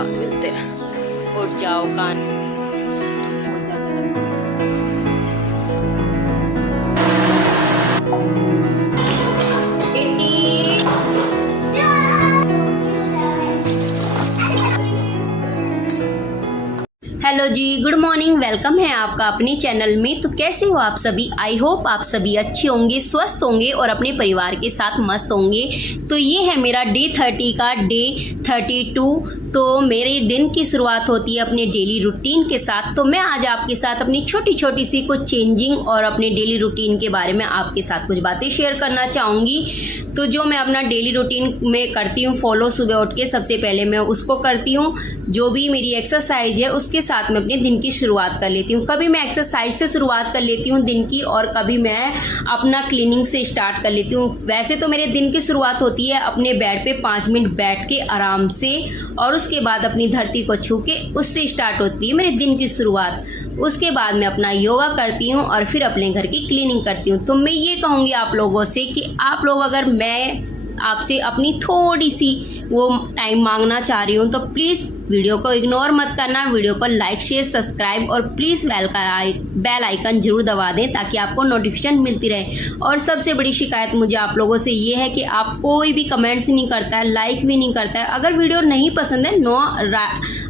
बाद मिलते हैं। उठ जाओ कान बहुत ज़्यादा लगती है। हेलो जी, गुड मॉर्निंग, वेलकम है आपका अपने चैनल में। तो कैसे हो आप सभी? आई होप आप सभी अच्छे होंगे, स्वस्थ होंगे और अपने परिवार के साथ मस्त होंगे। तो ये है मेरा डे 30 का डे 32। तो मेरे दिन की शुरुआत होती है अपने डेली रूटीन के साथ। तो मैं आज आपके साथ अपनी छोटी छोटी सी कुछ चेंजिंग और अपने डेली रूटीन के बारे में आपके साथ कुछ बातें शेयर करना चाहूँगी। तो जो मैं अपना डेली रूटीन में करती हूँ फॉलो, सुबह उठ के सबसे पहले मैं उसको करती हूँ। जो भी मेरी एक्सरसाइज है उसके साथ में अपने दिन की शुरुआत कर लेती हूँ। कभी मैं एक्सरसाइज से शुरुआत कर लेती हूँ दिन की, और कभी मैं अपना क्लीनिंग से स्टार्ट कर लेती हूँ। वैसे तो मेरे दिन की शुरुआत होती है अपने बेड पे 5 मिनट बैठ के आराम से, और उसके बाद अपनी धरती को छू के उससे स्टार्ट होती है मेरे दिन की शुरुआत। उसके बाद मैं अपना योगा करती हूँ और फिर अपने घर की क्लीनिंग करती हूँ। तो मैं ये कहूँगी आप लोगों से कि आप लोग, अगर मैं आपसे अपनी थोड़ी सी वो टाइम मांगना चाह रही हूँ तो प्लीज़ वीडियो को इग्नोर मत करना। वीडियो को लाइक, शेयर, सब्सक्राइब और प्लीज़ बेल आइकन जरूर दबा दें ताकि आपको नोटिफिकेशन मिलती रहे। और सबसे बड़ी शिकायत मुझे आप लोगों से ये है कि आप कोई भी कमेंट्स नहीं करता है, लाइक भी नहीं करता है। अगर वीडियो नहीं पसंद है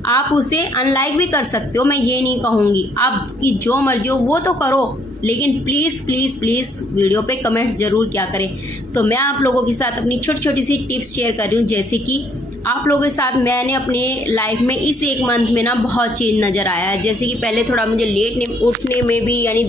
आप उसे अनलाइक भी कर सकते हो, मैं ये नहीं कहूँगी। आपकी जो मर्जी हो वो तो करो, लेकिन प्लीज़ प्लीज़ प्लीज़ वीडियो पे कमेंट्स ज़रूर क्या करें। तो मैं आप लोगों के साथ अपनी छोटी छोटी सी टिप्स शेयर कर रही हूँ। जैसे कि आप लोगों के साथ मैंने अपने लाइफ में इस 1 मंथ में ना बहुत चेंज नज़र आया है। जैसे कि पहले थोड़ा मुझे लेट उठने में भी, यानी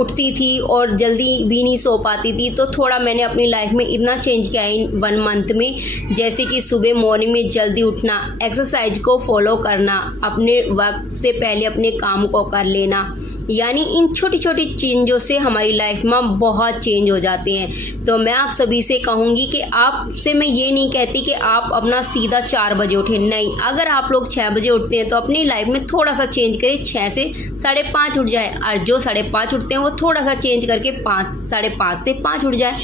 उठती थी और जल्दी भी नहीं सो पाती थी। तो थोड़ा मैंने अपनी लाइफ में इतना चेंज किया है 1 मंथ में। जैसे कि सुबह मॉर्निंग में जल्दी उठना, एक्सरसाइज को फॉलो करना, अपने वक्त से पहले अपने काम को कर लेना, यानी इन छोटी छोटी चेंजों से हमारी लाइफ में बहुत चेंज हो जाते हैं। तो मैं आप सभी से कहूँगी कि आपसे मैं ये नहीं कहती कि आप अपना सीधा 4 बजे उठें, नहीं। अगर आप लोग 6 बजे उठते हैं तो अपनी लाइफ में थोड़ा सा चेंज करें, 6 से 5:30 उठ जाए। और जो 5:30 उठते हैं वो थोड़ा सा चेंज करके 5, 5:30 से 5 उठ जाए।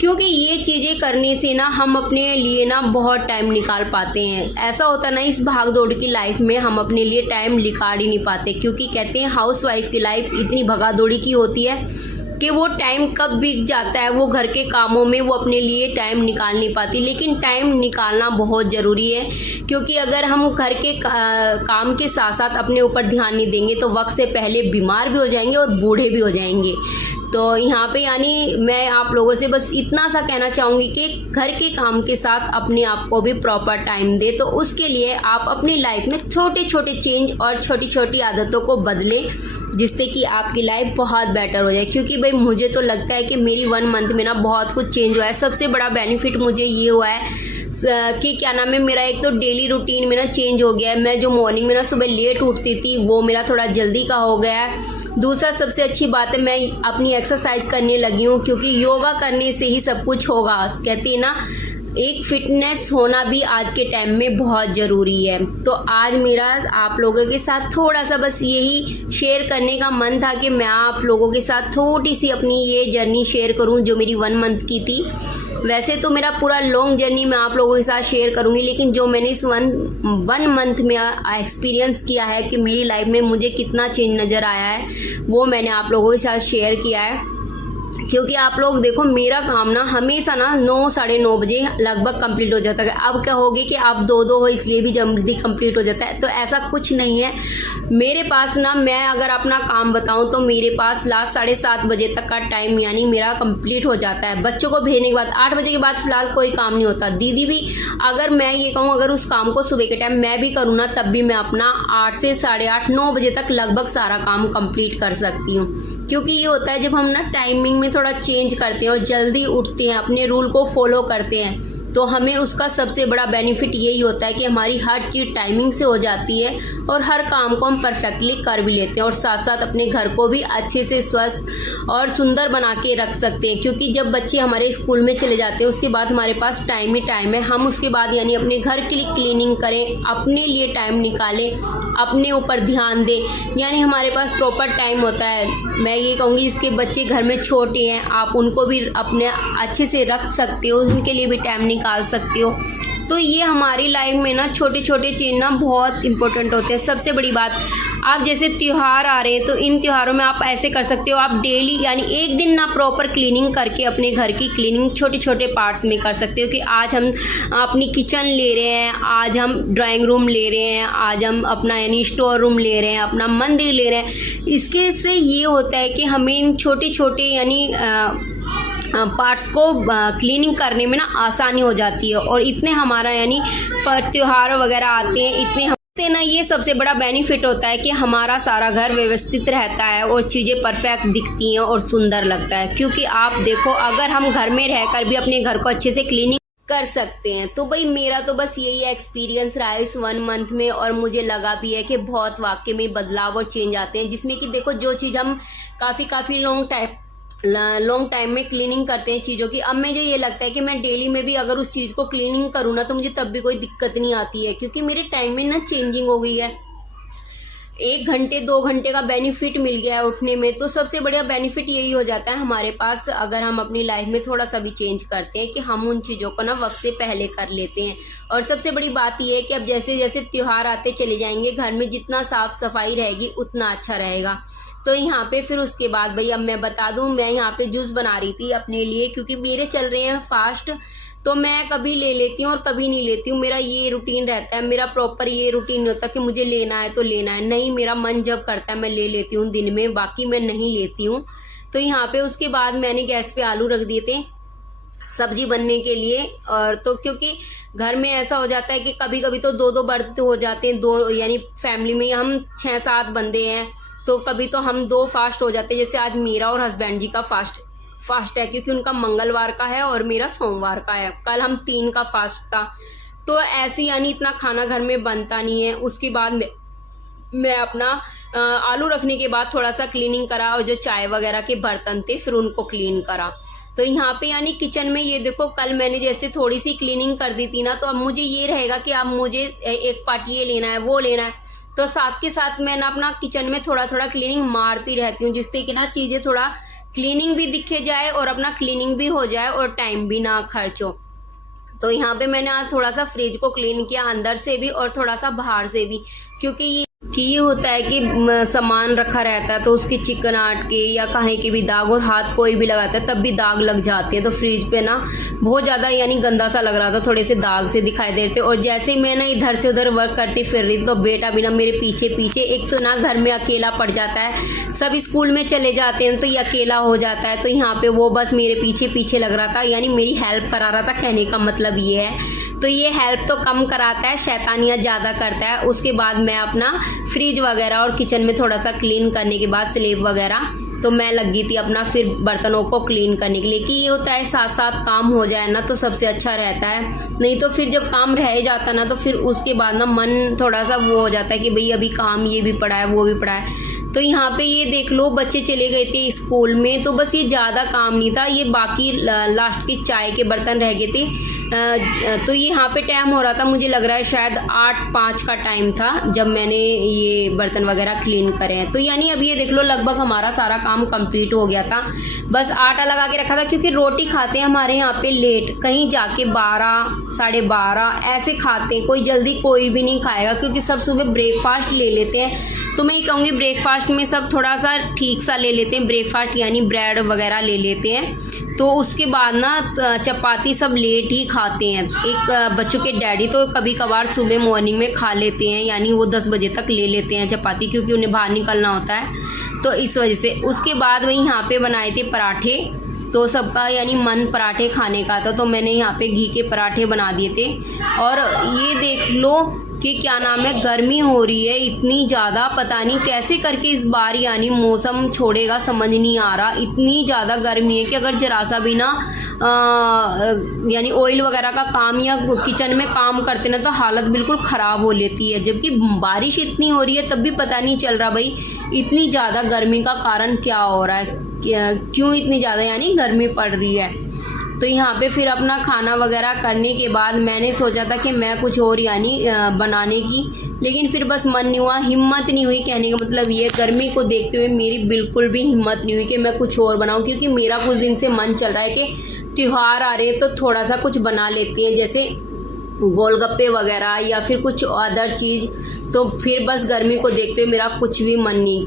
क्योंकि ये चीज़ें करने से ना हम अपने लिए ना बहुत टाइम निकाल पाते हैं। ऐसा होता ना, इस भाग दौड़ की लाइफ में हम अपने लिए टाइम निकाल ही नहीं पाते, क्योंकि कहते हैं हाउस वाइफ की लाइफ इतनी भगा दौड़ी की होती है कि वो टाइम कब बीत जाता है, वो घर के कामों में वो अपने लिए टाइम निकाल नहीं पाती। लेकिन टाइम निकालना बहुत ज़रूरी है, क्योंकि अगर हम घर के काम के साथ साथ अपने ऊपर ध्यान नहीं देंगे तो वक्त से पहले बीमार भी हो जाएंगे और बूढ़े भी हो जाएंगे। तो यहाँ पे यानी मैं आप लोगों से बस इतना सा कहना चाहूँगी कि घर के काम के साथ अपने आप को भी प्रॉपर टाइम दे। तो उसके लिए आप अपनी लाइफ में छोटे छोटे चेंज और छोटी छोटी आदतों को बदलें, जिससे कि आपकी लाइफ बहुत बेटर हो जाए। क्योंकि भाई मुझे तो लगता है कि मेरी 1 मंथ में ना बहुत कुछ चेंज हुआ है। सबसे बड़ा बेनिफिट मुझे ये हुआ है कि क्या नाम है, मेरा एक तो डेली रूटीन में ना चेंज हो गया है। मैं जो मॉर्निंग में ना सुबह लेट उठती थी वो मेरा थोड़ा जल्दी का हो गया है। दूसरा सबसे अच्छी बात है, मैं अपनी एक्सरसाइज करने लगी हूँ, क्योंकि योगा करने से ही सब कुछ होगा। कहते हैं ना, एक फिटनेस होना भी आज के टाइम में बहुत ज़रूरी है। तो आज मेरा आप लोगों के साथ थोड़ा सा बस यही शेयर करने का मन था कि मैं आप लोगों के साथ थोड़ी सी अपनी ये जर्नी शेयर करूं जो मेरी 1 मंथ की थी। वैसे तो मेरा पूरा लॉन्ग जर्नी मैं आप लोगों के साथ शेयर करूंगी, लेकिन जो मैंने इस 1 मंथ में एक्सपीरियंस किया है कि मेरी लाइफ में मुझे कितना चेंज नज़र आया है, वो मैंने आप लोगों के साथ शेयर किया है। क्योंकि आप लोग देखो, मेरा काम ना हमेशा ना 9, 9:30 बजे लगभग कंप्लीट हो जाता है। अब क्या होगी कि आप 2 हो इसलिए भी जल्दी कंप्लीट हो जाता है, तो ऐसा कुछ नहीं है मेरे पास ना। मैं अगर अपना काम बताऊं तो मेरे पास लास्ट 7:30 बजे तक का टाइम यानी मेरा कंप्लीट हो जाता है। बच्चों को भेजने के बाद 8 बजे के बाद फिलहाल कोई काम नहीं होता। दीदी भी, अगर मैं ये कहूँ, अगर उस काम को सुबह के टाइम मैं भी करूँ ना, तब भी मैं अपना 8 से 8:30, 9 बजे तक लगभग सारा काम कंप्लीट कर सकती हूँ। क्योंकि ये होता है जब हम ना टाइमिंग में थोड़ा चेंज करते हैं और जल्दी उठते हैं, अपने रूल को फॉलो करते हैं, तो हमें उसका सबसे बड़ा बेनिफिट यही होता है कि हमारी हर चीज़ टाइमिंग से हो जाती है और हर काम को हम परफेक्टली कर भी लेते हैं, और साथ साथ अपने घर को भी अच्छे से स्वस्थ और सुंदर बना के रख सकते हैं। क्योंकि जब बच्चे हमारे स्कूल में चले जाते हैं उसके बाद हमारे पास टाइम ही टाइम है। हम उसके बाद यानी अपने घर के लिए क्लीनिंग करें, अपने लिए टाइम निकालें, अपने ऊपर ध्यान दें, यानी हमारे पास प्रॉपर टाइम होता है। मैं ये कहूँगी, इसके बच्चे घर में छोटे हैं, आप उनको भी अपने अच्छे से रख सकते हो, उनके लिए भी टाइम निकाल सकते हो। तो ये हमारी लाइफ में ना छोटे छोटे चेंज ना बहुत इंपॉर्टेंट होते हैं। सबसे बड़ी बात, आप जैसे त्यौहार आ रहे हैं तो इन त्योहारों में आप ऐसे कर सकते हो, आप डेली यानी एक दिन ना प्रॉपर क्लीनिंग करके अपने घर की क्लीनिंग छोटे छोटे पार्ट्स में कर सकते हो कि आज हम अपनी किचन ले रहे हैं, आज हम ड्राइंग रूम ले रहे हैं, आज हम अपना यानी स्टोर रूम ले रहे हैं, अपना मंदिर ले रहे हैं। इसके से ये होता है कि हमें इन छोटे छोटे यानी पार्ट्स को क्लीनिंग करने में ना आसानी हो जाती है। और इतने हमारा यानी त्यौहार वगैरह आते हैं, इतने ना ये सबसे बड़ा बेनिफिट होता है कि हमारा सारा घर व्यवस्थित रहता है और चीज़ें परफेक्ट दिखती हैं और सुंदर लगता है। क्योंकि आप देखो, अगर हम घर में रहकर भी अपने घर को अच्छे से क्लीनिंग कर सकते हैं तो भाई मेरा तो बस यही एक्सपीरियंस रहा है इस 1 मंथ में। और मुझे लगा भी है कि बहुत वाकई में बदलाव और चेंज आते हैं, जिसमें कि देखो जो चीज़ हम काफ़ी लॉन्ग टाइम में क्लीनिंग करते हैं चीज़ों की, अब मुझे ये लगता है कि मैं डेली में भी अगर उस चीज़ को क्लीनिंग करूँ ना तो मुझे तब भी कोई दिक्कत नहीं आती है, क्योंकि मेरे टाइम में ना चेंजिंग हो गई है। 1 घंटे 2 घंटे का बेनिफिट मिल गया है उठने में। तो सबसे बढ़िया बेनिफिट यही हो जाता है हमारे पास, अगर हम अपनी लाइफ में थोड़ा सा भी चेंज करते हैं कि हम उन चीज़ों को ना वक्त से पहले कर लेते हैं। और सबसे बड़ी बात यह है कि अब जैसे जैसे त्यौहार आते चले जाएंगे, घर में जितना साफ सफाई रहेगी उतना अच्छा रहेगा। तो यहाँ पे फिर उसके बाद भाई अब मैं बता दूँ, मैं यहाँ पे जूस बना रही थी अपने लिए, क्योंकि मेरे चल रहे हैं फास्ट। तो मैं कभी ले लेती हूँ और कभी नहीं लेती हूँ, मेरा ये रूटीन रहता है। मेरा प्रॉपर ये रूटीन नहीं होता कि मुझे लेना है तो लेना है, नहीं, मेरा मन जब करता है मैं ले लेती हूँ दिन में, बाकी मैं नहीं लेती हूँ। तो यहाँ पे उसके बाद मैंने गैस पे आलू रख दिए थे सब्जी बनने के लिए। और तो क्योंकि घर में ऐसा हो जाता है कि कभी कभी तो 2-2 बर्त हो जाते हैं, 2 यानी फैमिली में हम 6-7 बंदे हैं, तो कभी तो हम 2 फास्ट हो जाते हैं। जैसे आज मेरा और हस्बैंड जी का फास्ट है, क्योंकि उनका मंगलवार का है और मेरा सोमवार का है। कल हम 3 का फास्ट था। तो ऐसे यानी इतना खाना घर में बनता नहीं है। उसके बाद मैं अपना आलू रखने के बाद थोड़ा सा क्लीनिंग करा, और जो चाय वगैरह के बर्तन थे फिर उनको क्लीन करा। तो यहाँ पे यानी किचन में ये देखो, कल मैंने जैसे थोड़ी सी क्लीनिंग कर दी थी ना, तो अब मुझे ये रहेगा कि अब मुझे एक पार्ट ये लेना है, वो लेना है। तो साथ के साथ मैं ना अपना किचन में थोड़ा थोड़ा क्लीनिंग मारती रहती हूँ, जिससे कि ना चीज़ें थोड़ा क्लीनिंग भी दिखे जाए और अपना क्लीनिंग भी हो जाए और टाइम भी ना खर्च हो। तो यहाँ पे मैंने आज थोड़ा सा फ्रिज को क्लीन किया, अंदर से भी और थोड़ा सा बाहर से भी, क्योंकि ये होता है कि सामान रखा रहता है तो उसकी चिकनाहट के या कहीं के भी दाग, और हाथ कोई भी लगाता है तब भी दाग लग जाते हैं। तो फ्रिज पे ना बहुत ज़्यादा यानी गंदा सा लग रहा था, थोड़े से दाग से दिखाई दे रहे थे। और जैसे ही मैं ना इधर से उधर वर्क करती फिर रही तो बेटा भी ना मेरे पीछे पीछे, एक तो ना घर में अकेला पड़ जाता है, सब स्कूल में चले जाते हैं तो ये अकेला हो जाता है, तो यहाँ पे वो बस मेरे पीछे पीछे लग रहा था, यानी मेरी हेल्प करा रहा था। कहने का मतलब ये है, तो ये हेल्प तो कम कराता है, शैतानियाँ ज़्यादा करता है। उसके बाद मैं अपना फ्रिज वगैरह और किचन में थोड़ा सा क्लीन करने के बाद स्लेब वगैरह, तो मैं लगी थी अपना फिर बर्तनों को क्लीन करने के लिए, कि ये होता है साथ साथ काम हो जाए ना तो सबसे अच्छा रहता है। नहीं तो फिर जब काम रह जाता ना तो फिर उसके बाद ना मन थोड़ा सा वो हो जाता है कि भाई अभी काम ये भी पड़ा है वो भी पड़ा है। तो यहाँ पे ये देख लो, बच्चे चले गए थे स्कूल में, तो बस ये ज़्यादा काम नहीं था, ये बाकी लास्ट की चाय के बर्तन रह गए थे। तो यहाँ पे टाइम हो रहा था, मुझे लग रहा है शायद 8:05 का टाइम था जब मैंने ये बर्तन वगैरह क्लीन करे हैं। तो यानी अब ये देख लो लगभग हमारा सारा काम कंप्लीट हो गया था। बस आटा लगा के रखा था, क्योंकि रोटी खाते हैं हमारे यहाँ पे लेट, कहीं जाके 12, 12:30 ऐसे खाते हैं, कोई जल्दी कोई भी नहीं खाएगा, क्योंकि सब सुबह ब्रेकफास्ट ले लेते हैं। तो मैं ये कहूँगी ब्रेकफास्ट में सब थोड़ा सा ठीक सा ले लेते हैं, ब्रेकफास्ट यानी ब्रेड वगैरह ले लेते हैं। तो उसके बाद ना चपाती सब लेट ही खाते हैं। एक बच्चों के डैडी तो कभी कभार सुबह मॉर्निंग में खा लेते हैं, यानी वो 10 बजे तक ले लेते हैं चपाती, क्योंकि उन्हें बाहर निकलना होता है, तो इस वजह से। उसके बाद वही यहाँ पे बनाए थे पराठे, तो सबका यानी मन पराठे खाने का था, तो मैंने यहाँ पे घी के पराठे बना दिए थे। और ये देख लो कि क्या नाम है, गर्मी हो रही है इतनी ज़्यादा, पता नहीं कैसे करके इस बार यानी मौसम छोड़ेगा समझ नहीं आ रहा। इतनी ज़्यादा गर्मी है कि अगर जरा सा भी ना यानी ऑयल वगैरह का काम या किचन में काम करते ना तो हालत बिल्कुल ख़राब हो लेती है। जबकि बारिश इतनी हो रही है तब भी पता नहीं चल रहा भाई इतनी ज़्यादा गर्मी का कारण क्या हो रहा है, क्यों इतनी ज़्यादा यानी गर्मी पड़ रही है। तो यहाँ पे फिर अपना खाना वगैरह करने के बाद मैंने सोचा था कि मैं कुछ और यानी बनाने की, लेकिन फिर बस मन नहीं हुआ, हिम्मत नहीं हुई। कहने का मतलब ये, गर्मी को देखते हुए मेरी बिल्कुल भी हिम्मत नहीं हुई कि मैं कुछ और बनाऊं, क्योंकि मेरा कुछ दिन से मन चल रहा है कि त्यौहार आ रहे हैं तो थोड़ा सा कुछ बना लेते हैं। जैसे गोलगप्पे वगैरह या फिर कुछ अदर चीज़, तो फिर बस गर्मी को देखते हुए मेरा कुछ भी मन नहीं किया।